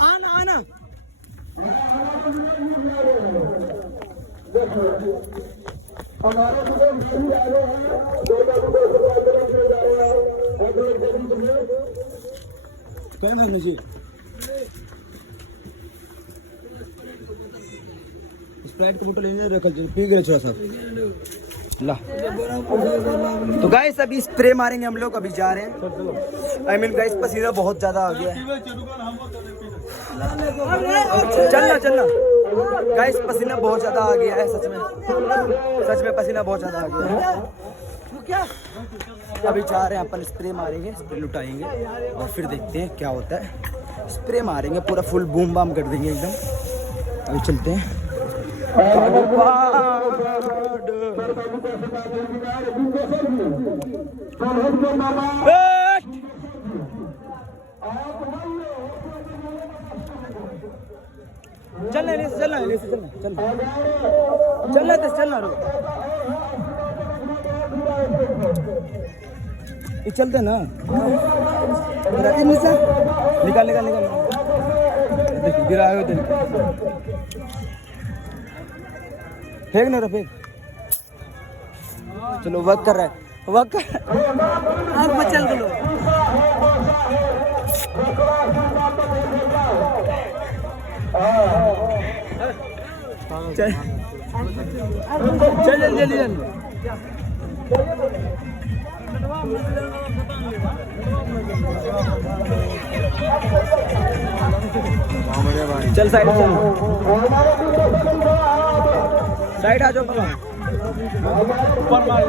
आना आना क्या नाम है जी स्प्राइट का बोतल लेने रखा पी गए थोड़ा सा ला तो गाइस अभी स्प्रे मारेंगे हम लोग अभी जा रहे हैं आई मीन गाइस पसीना बहुत ज्यादा आ गया है चलना गाइस पसीना बहुत ज्यादा आ गया है सच में पसीना बहुत ज्यादा आ गया है अभी जा रहे हैं अपन स्प्रे मारेंगे स्प्रे लुटाएंगे और फिर देखते हैं क्या होता है स्प्रे मारेंगे पूरा फुल बूम बाम कर देंगे एकदम अभी चलते हैं चलना रो ये चलते ना निकाल देखिए गिरा है उधर फेंक ना फेंक चलो वर्क कर रहा है आग पर चल दो चल जल्दी चल साइड आ जाओ ऊपर मार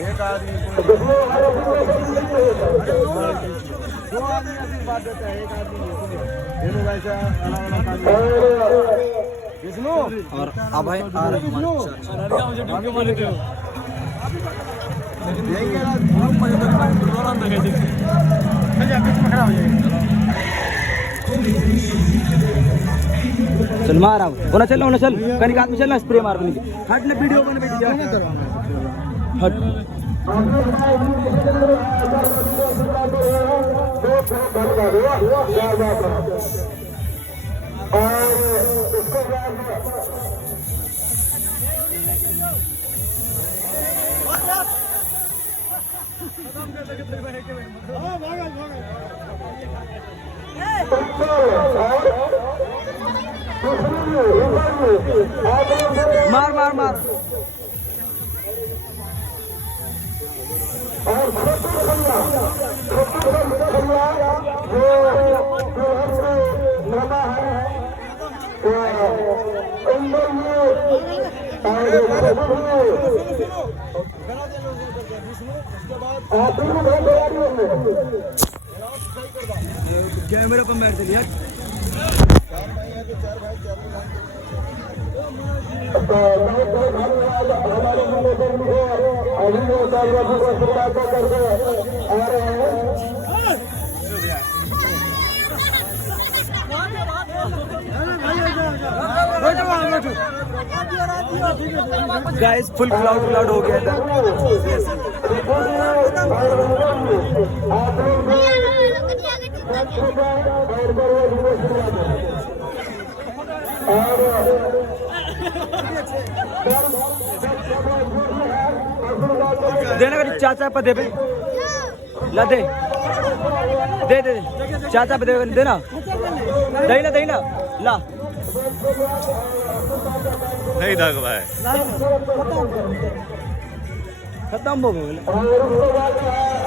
एक आदमी दो आदमी ऐसी बात देता है एक आदमी दोनों वैसा विष्णु और अब भाई आ रहे चल मार होना चल कहीं हाथ में चलना स्प्रे मार हट ने वीडियो बन हट मार कैमरा पर बैठ चलिए गाइस फुल क्लाउड हो गया था देना कर चाचा पर दे भाई ला दे दे दे चाचा पे देना दही ना ला नहीं दाग भाई खत्म हो गए।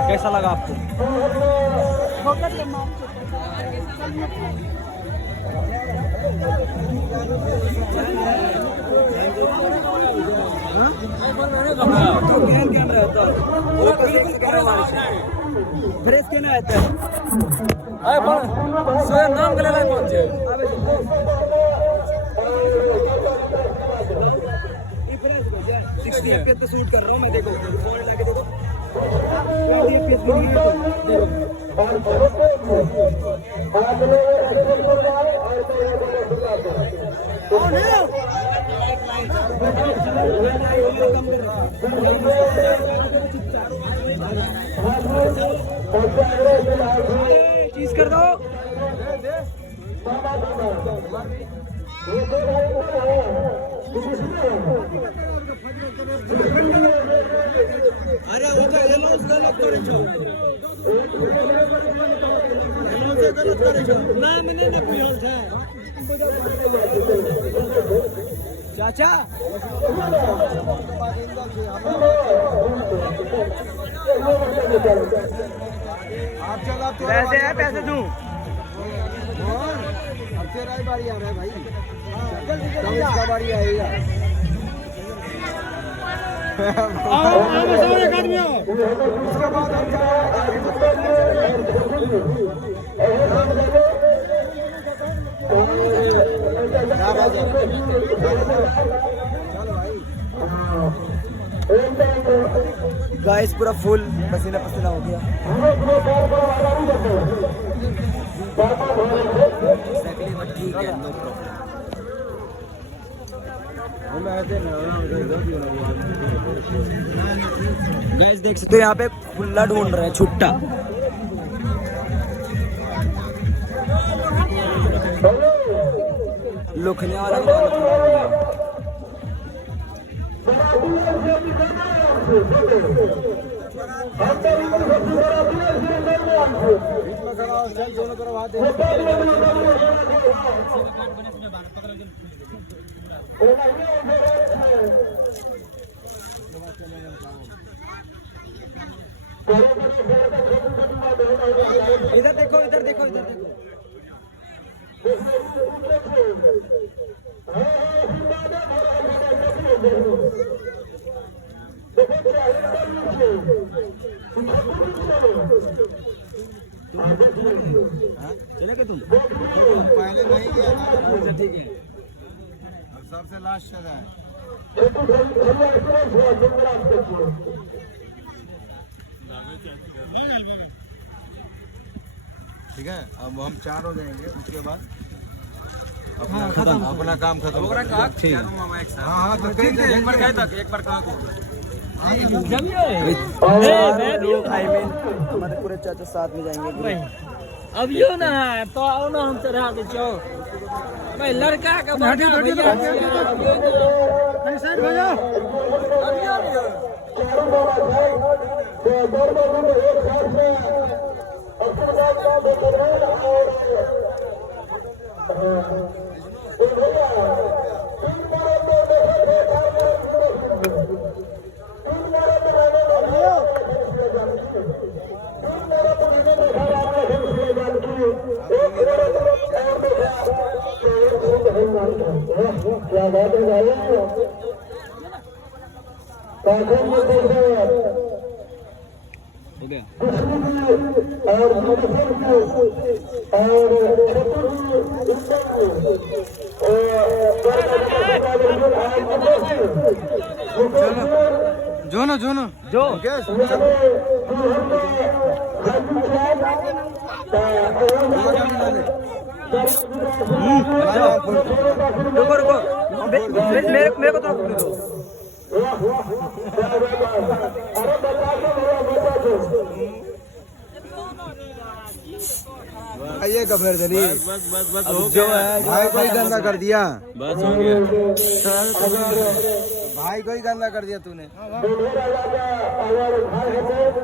कैसा लगा आपको? फ्रेश के ना आता है अरे पण सोया नाम गले लाइन पहुंच जाए अबे ये फ्रेश हो जाए 60 एफपीएस पे शूट कर रहा हूं मैं देखो फोन लगा के देखो 60 एफपीएस पे कौन है चीज कर दो अरे वो तो एलाउंस गलत करे छो एलाउंस गलत करे छो नाम नहीं ना पियल था चाचा आप चलाते हो पैसे है पैसे दूं अब तेरा ही बारी आ रहा है भाई जल्दी इसका बारी आएगा एक आदमी हो उसके बाद गाइस पूरा फुल पसीना पसीना हो गया ठीक है नो प्रॉब्लम। गाइस देख सकते हो यहाँ पे खुला ढूंढ रहे हैं छुट्टा लोखने वाला दोनों तरफ हाथ इधर देखो इधर देखो इधर देखो चले के तुम पहले नहीं गया था ठीक है अब सबसे लास्ट जगह है ठीक है अब हम 4 हो जाएंगे उसके बाद अपना काम खत्म हाँ तो एक बार हमारे पूरे चाचा साथ में जाएंगे अब यो ना है तो आओ ना हम चढ़ा दे चो भाई लड़का का बाटा भैया साइड भैया क्या बात है हो गया जो ना जो रुको रुको मेरे को तो दे दो आइएगा फिर दली बस बस बस अब हो जो गया है भाई कोई गंदा कर दिया बस हो गया भाई कोई गंदा कर दिया तूने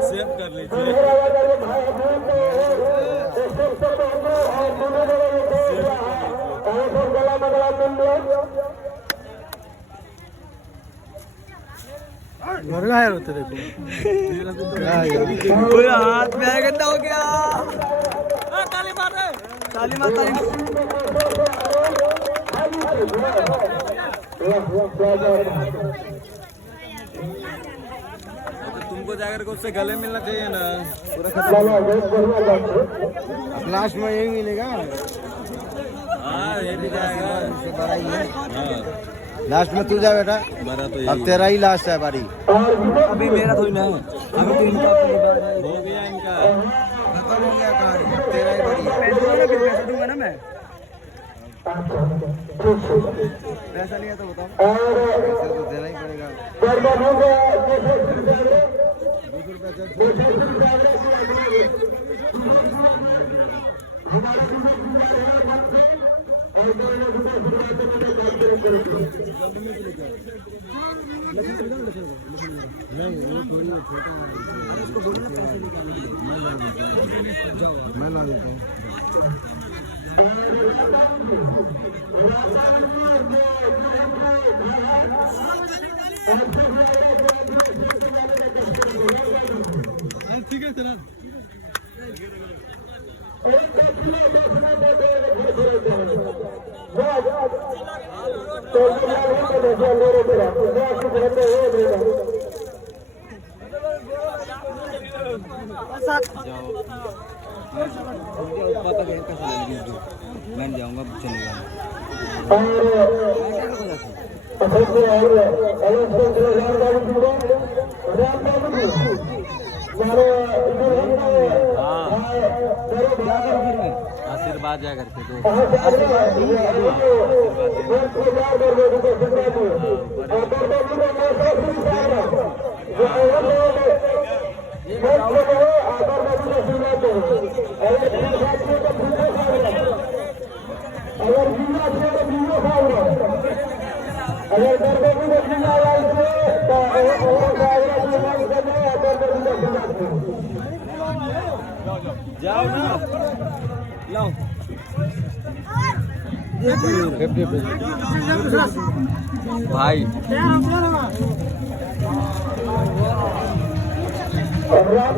सेव कर लीजिए मुर्गा है होते देखो हाथ में आया गंदा हो गया ताली मार ताली मार तुमको जाकर के उससे गले मिलना चाहिए ना लास्ट में यही मिलेगा हाँ ये भी जाएगा हाँ लास्ट में तू जा बेटा बड़ा तो अब तेरा ही लास्ट है बारी अभी मेरा थोड़ी ना है अभी तो इनका हो गया इनका खत्म हो गया कहानी अब तेरा ही बारी है पैसे दूंगा ना मैं पैसा नहीं है तो बताओ पैसा तो देना ही पड़ेगा मैं ला देता हूँ ठीक है चला मैं जाऊंगा चलेगा आशीर्वाद जा करके तो जाओ ना लाओ भाई और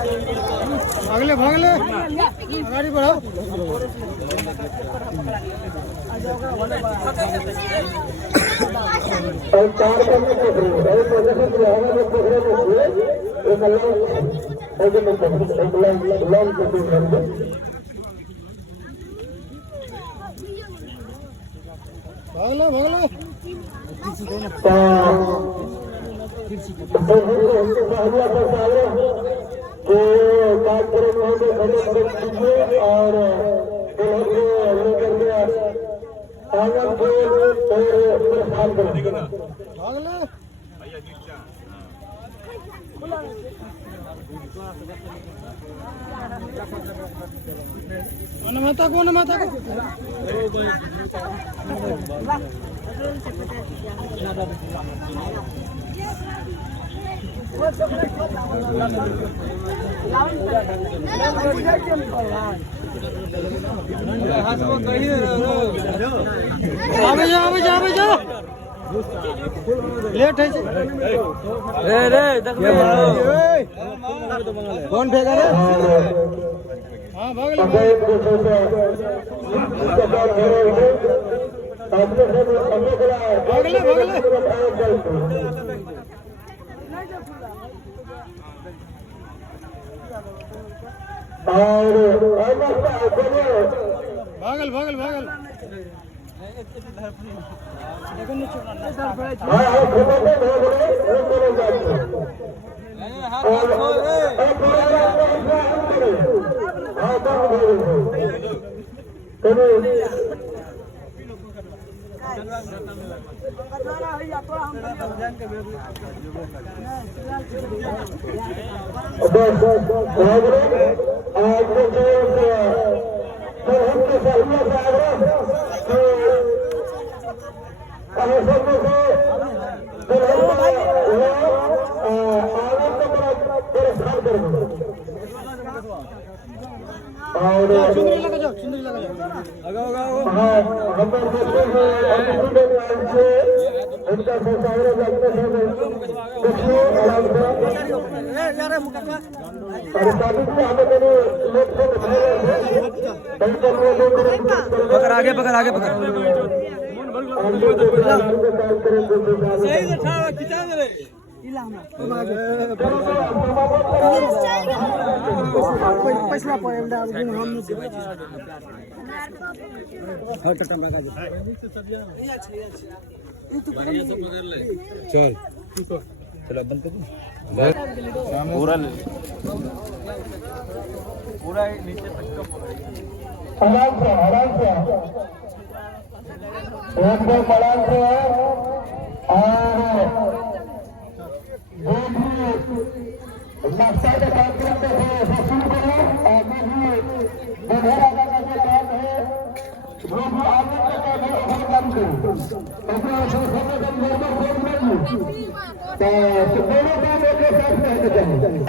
भागले भागले गाड़ी बढ़ाओ भागलो भागलो और माता को जाओ लेट है कौन फेंका रे हाँ भाग ले भागल पकड़ आगे पकड़ चलो बंद कर पूरा नीचे आराम से एकदम आराम से और नक्शा के काम करते हैं शुरू करो आगे भी बघेरा का काम है जो भी आगे का काम करो ऐसे सब नॉर्मल तो दोनों काम एक साथ करते हैं।